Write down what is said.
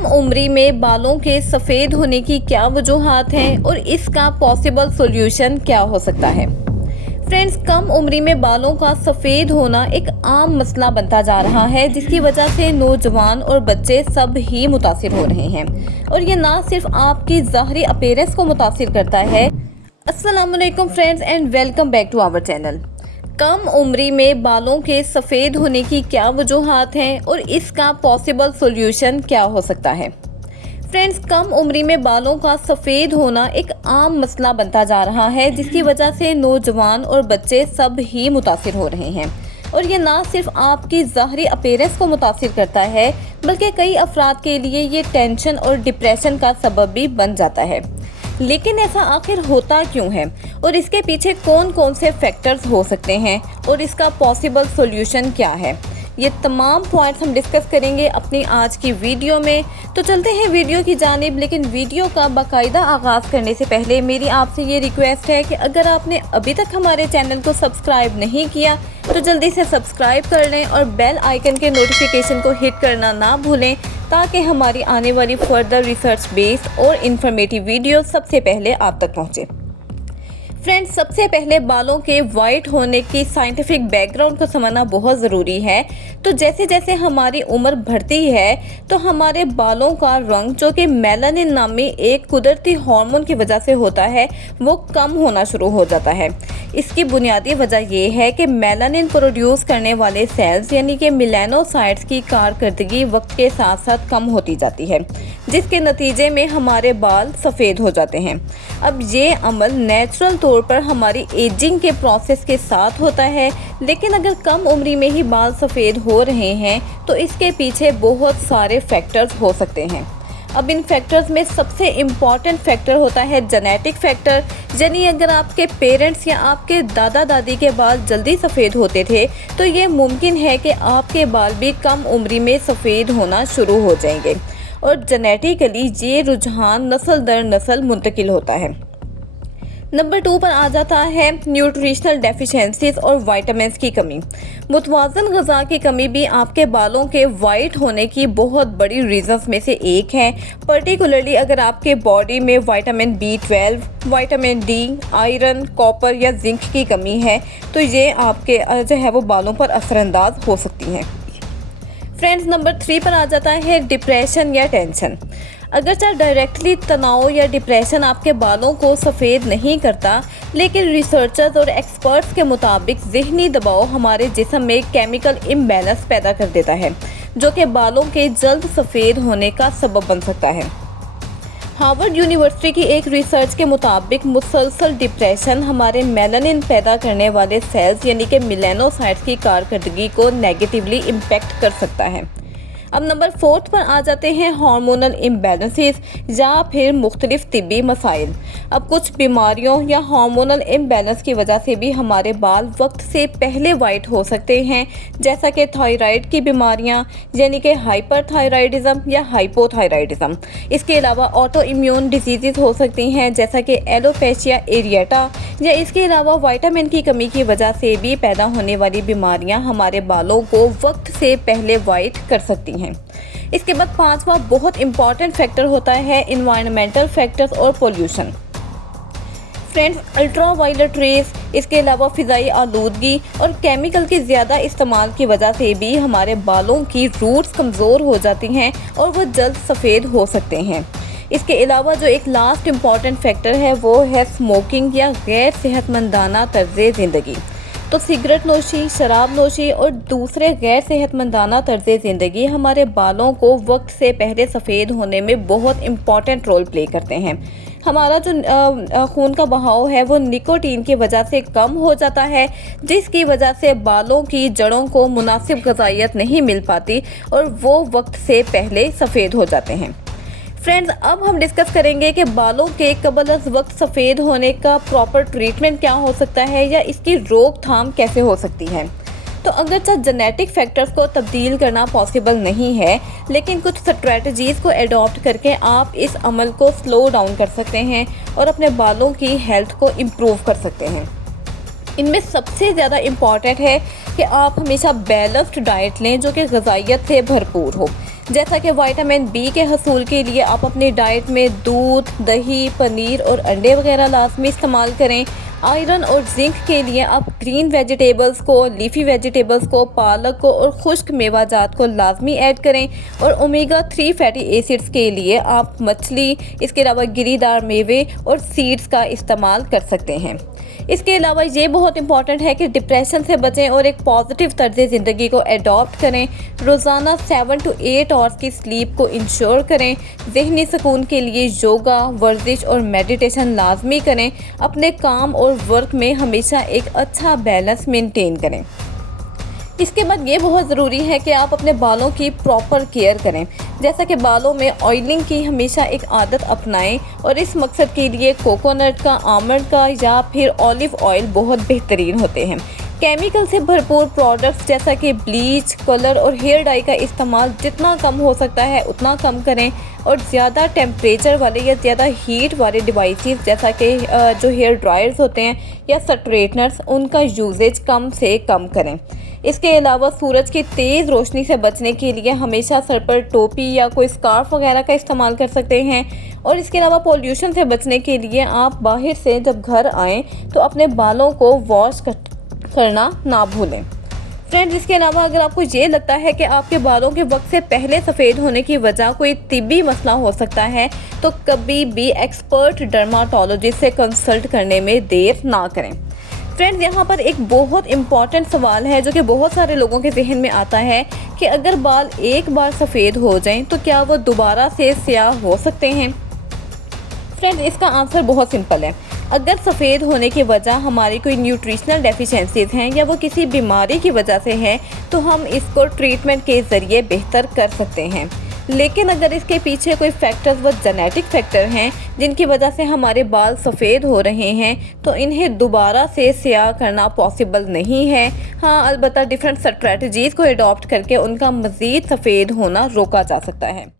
कम उम्री में बालों के सफ़ेद होने की क्या वजूहात हैं और इसका पॉसिबल सॉल्यूशन क्या हो सकता है। फ्रेंड्स, कम उम्री में बालों का सफ़ेद होना एक आम मसला बनता जा रहा है, जिसकी वजह से नौजवान और बच्चे सब ही मुतासिर हो रहे हैं। और ये ना सिर्फ आपकी ज़ाहरी अपीयरेंस को मुतासिर करता है। अस्सलाम वालेकुम friends and welcome back to our channel. कम उम्री में बालों के सफ़ेद होने की क्या वजूहात हैं और इसका पॉसिबल सॉल्यूशन क्या हो सकता है। फ्रेंड्स, कम उम्री में बालों का सफ़ेद होना एक आम मसला बनता जा रहा है, जिसकी वजह से नौजवान और बच्चे सब ही मुतासिर हो रहे हैं। और ये ना सिर्फ आपकी ज़ाहरी अपीयरेंस को मुतासिर करता है, बल्कि कई अफराद के लिए ये टेंशन और डिप्रेशन का सबब भी बन जाता है। लेकिन ऐसा आखिर होता क्यों है और इसके पीछे कौन कौन से फैक्टर्स हो सकते हैं और इसका पॉसिबल सॉल्यूशन क्या है, ये तमाम पॉइंट्स हम डिस्कस करेंगे अपनी आज की वीडियो में। तो चलते हैं वीडियो की जानिब। लेकिन वीडियो का बाकायदा आगाज़ करने से पहले मेरी आपसे ये रिक्वेस्ट है कि अगर आपने अभी तक हमारे चैनल को सब्सक्राइब नहीं किया तो जल्दी से सब्सक्राइब कर लें और बेल आइकन के नोटिफिकेशन को हिट करना ना भूलें, ताकि हमारी आने वाली फर्दर रिसर्च बेस्ड और इन्फॉर्मेटिव वीडियो सबसे पहले आप तक पहुँचे। फ्रेंड्स, सबसे पहले बालों के वाइट होने की साइंटिफिक बैकग्राउंड को समझना बहुत ज़रूरी है। तो जैसे जैसे हमारी उम्र बढ़ती है तो हमारे बालों का रंग, जो कि मेलानिन नामी एक कुदरती हार्मोन की वजह से होता है, वो कम होना शुरू हो जाता है। इसकी बुनियादी वजह यह है कि मेलानिन प्रोड्यूस करने वाले सेल्स यानी कि मेलानोसाइट्स की कारकर्दगी वक्त के साथ साथ कम होती जाती है, जिसके नतीजे में हमारे बाल सफ़ेद हो जाते हैं। अब ये अमल नेचुरल तौर पर हमारी एजिंग के प्रोसेस के साथ होता है, लेकिन अगर कम उम्री में ही बाल सफ़ेद हो रहे हैं तो इसके पीछे बहुत सारे फैक्टर्स हो सकते हैं। अब इन फैक्टर्स में सबसे इम्पॉर्टेंट फैक्टर होता है जेनेटिक फैक्टर। यानी अगर आपके पेरेंट्स या आपके दादा दादी के बाल जल्दी सफ़ेद होते थे तो ये मुमकिन है कि आपके बाल भी कम उम्री में सफ़ेद होना शुरू हो जाएंगे। और जेनेटिकली ये रुझान नस्ल दर नस्ल मुंतकिल होता है। नंबर 2 पर आ जाता है न्यूट्रिशनल डेफिशिएंसीज और विटामिन्स की कमी। मुतवाज़न ग़िज़ा की कमी भी आपके बालों के वाइट होने की बहुत बड़ी रीज़न्स में से एक है। पर्टिकुलरली अगर आपके बॉडी में vitamin B12, vitamin D, iron, copper या जिंक की कमी है तो ये आपके जो है वो बालों पर असरअंदाज हो सकती हैं। फ्रेंड्स, नंबर 3 पर आ जाता है डिप्रेशन या टेंशन। अगरचे डायरेक्टली तनाव या डिप्रेशन आपके बालों को सफ़ेद नहीं करता, लेकिन रिसर्चर्स और एक्सपर्ट्स के मुताबिक ज़हनी दबाव हमारे जिस्म में केमिकल इम्बैलेंस पैदा कर देता है, जो कि बालों के जल्द सफ़ेद होने का सबब बन सकता है। हार्वर्ड यूनिवर्सिटी की एक रिसर्च के मुताबिक मुसलसल डिप्रेशन हमारे मेलानिन पैदा करने वाले सेल्स यानी कि मेलानोसाइट्स की कारकर्दगी को नेगेटिवली इम्पैक्ट कर सकता है। अब नंबर 4 पर आ जाते हैं हार्मोनल इम्बैलेंसेस या फिर मुख्तलिफ तिब्बी मसाइल। अब कुछ बीमारियों या हार्मोनल इम्बैलेंस की वजह से भी हमारे बाल वक्त से पहले वाइट हो सकते हैं, जैसा कि थायराइड की बीमारियां यानी कि हाइपरथायराइडिज्म या हाइपोथायराइडिज्म। इसके अलावा ऑटो इम्यून डिजीज़ हो सकती हैं, जैसा कि एलोपेशिया एरिएटा, या इसके अलावा विटामिन की कमी की वजह से भी पैदा होने वाली बीमारियां हमारे बालों को वक्त से पहले वाइट कर सकती हैं। इसके बाद 5वां बहुत इंपॉर्टेंट फैक्टर होता है इन्वायरमेंटल फैक्टर्स और पोल्यूशन। फ्रेंड्स, अल्ट्रावायलेट रेज, इसके अलावा फ़िज़ाई आलूदगी और केमिकल के ज़्यादा इस्तेमाल की वजह से भी हमारे बालों की रूट्स कमज़ोर हो जाती हैं और वो जल्द सफ़ेद हो सकते हैं। इसके अलावा जो एक लास्ट इम्पॉर्टेंट फैक्टर है वो है स्मोकिंग या गैर सेहतमंदाना तर्ज़ ज़िंदगी। तो सिगरेट नोशी, शराब नोशी और दूसरे गैर सेहतमंदाना तर्ज़ ज़िंदगी हमारे बालों को वक्त से पहले सफ़ेद होने में बहुत इम्पॉर्टेंट रोल प्ले करते हैं। हमारा जो खून का बहाव है वो निकोटीन की वजह से कम हो जाता है, जिसकी वजह से बालों की जड़ों को मुनासिब ग़िज़ाइयत नहीं मिल पाती और वो वक्त से पहले सफ़ेद हो जाते हैं। फ्रेंड्स, अब हम डिस्कस करेंगे कि बालों के कबल अज़ वक्त सफ़ेद होने का प्रॉपर ट्रीटमेंट क्या हो सकता है या इसकी रोकथाम कैसे हो सकती है। तो अगरचे जेनेटिक फैक्टर्स को तब्दील करना पॉसिबल नहीं है, लेकिन कुछ स्ट्रेटजीज़ को अडॉप्ट करके आप इस अमल को स्लो डाउन कर सकते हैं और अपने बालों की हेल्थ को इम्प्रूव कर सकते हैं। इनमें सबसे ज़्यादा इम्पॉर्टेंट है कि आप हमेशा बैलेंस्ड डाइट लें जो कि ग़िज़ाइयत से भरपूर हो। जैसा कि विटामिन बी के हसूल के लिए आप अपनी डाइट में दूध, दही, पनीर और अंडे वगैरह लाजमी इस्तेमाल करें। आयरन और जिंक के लिए आप ग्रीन वेजिटेबल्स को, लीफी वेजिटेबल्स को, पालक को और खुश्क मेवाजात को लाजमी ऐड करें। और ओमेगा 3 फैटी एसिड्स के लिए आप मछली, इसके अलावा गिरीदार मेवे और सीड्स का इस्तेमाल कर सकते हैं। इसके अलावा ये बहुत इंपॉर्टेंट है कि डिप्रेशन से बचें और एक पॉजिटिव तर्ज ज़िंदगी को एडॉप्ट करें। रोज़ाना 7 to 8 आवर्स की स्लीप को इंश्योर करें। ज़हनी सुकून के लिए योगा, वर्जिश और मेडिटेशन लाजमी करें। अपने काम और वर्क में हमेशा एक अच्छा बैलेंस मेंटेन करें। इसके बाद ये बहुत ज़रूरी है कि आप अपने बालों की प्रॉपर केयर करें, जैसा कि बालों में ऑयलिंग की हमेशा एक आदत अपनाएं और इस मकसद के लिए कोकोनट का, आमंड का या फिर ऑलिव ऑयल बहुत बेहतरीन होते हैं। केमिकल से भरपूर प्रोडक्ट्स जैसा कि ब्लीच, कलर और हेयर डाई का इस्तेमाल जितना कम हो सकता है उतना कम करें। और ज़्यादा टेम्परेचर वाले या ज़्यादा हीट वाले डिवाइसेस जैसा कि जो हेयर ड्रायर्स होते हैं या स्ट्रेटनर्स, उनका यूजेज कम से कम करें। इसके अलावा सूरज की तेज़ रोशनी से बचने के लिए हमेशा सर पर टोपी या कोई स्कार्फ वगैरह का इस्तेमाल कर सकते हैं। और इसके अलावा पोल्यूशन से बचने के लिए आप बाहर से जब घर आएँ तो अपने बालों को वॉश करना ना भूलें। फ्रेंड्स, इसके अलावा अगर आपको ये लगता है कि आपके बालों के वक्त से पहले सफ़ेद होने की वजह कोई तिब्बी मसला हो सकता है तो कभी भी एक्सपर्ट डर्माटोलॉजिस्ट से कंसल्ट करने में देर ना करें। फ्रेंड्स, यहाँ पर एक बहुत इम्पॉर्टेंट सवाल है जो कि बहुत सारे लोगों के जहन में आता है कि अगर बाल एक बार सफ़ेद हो जाएं तो क्या वो दोबारा से स्याह हो सकते हैं। फ्रेंड्स, इसका आंसर बहुत सिंपल है। अगर सफ़ेद होने की वजह हमारी कोई न्यूट्रिशनल डेफिशिएंसीज हैं या वो किसी बीमारी की वजह से है तो हम इसको ट्रीटमेंट के ज़रिए बेहतर कर सकते हैं। लेकिन अगर इसके पीछे कोई फैक्टर्स व जेनेटिक फैक्टर हैं जिनकी वजह से हमारे बाल सफ़ेद हो रहे हैं तो इन्हें दोबारा से स्याह करना पॉसिबल नहीं है। हाँ, अलबत्ता डिफरेंट स्ट्रेटजीज़ को अडॉप्ट करके उनका मज़ीद सफ़ेद होना रोका जा सकता है।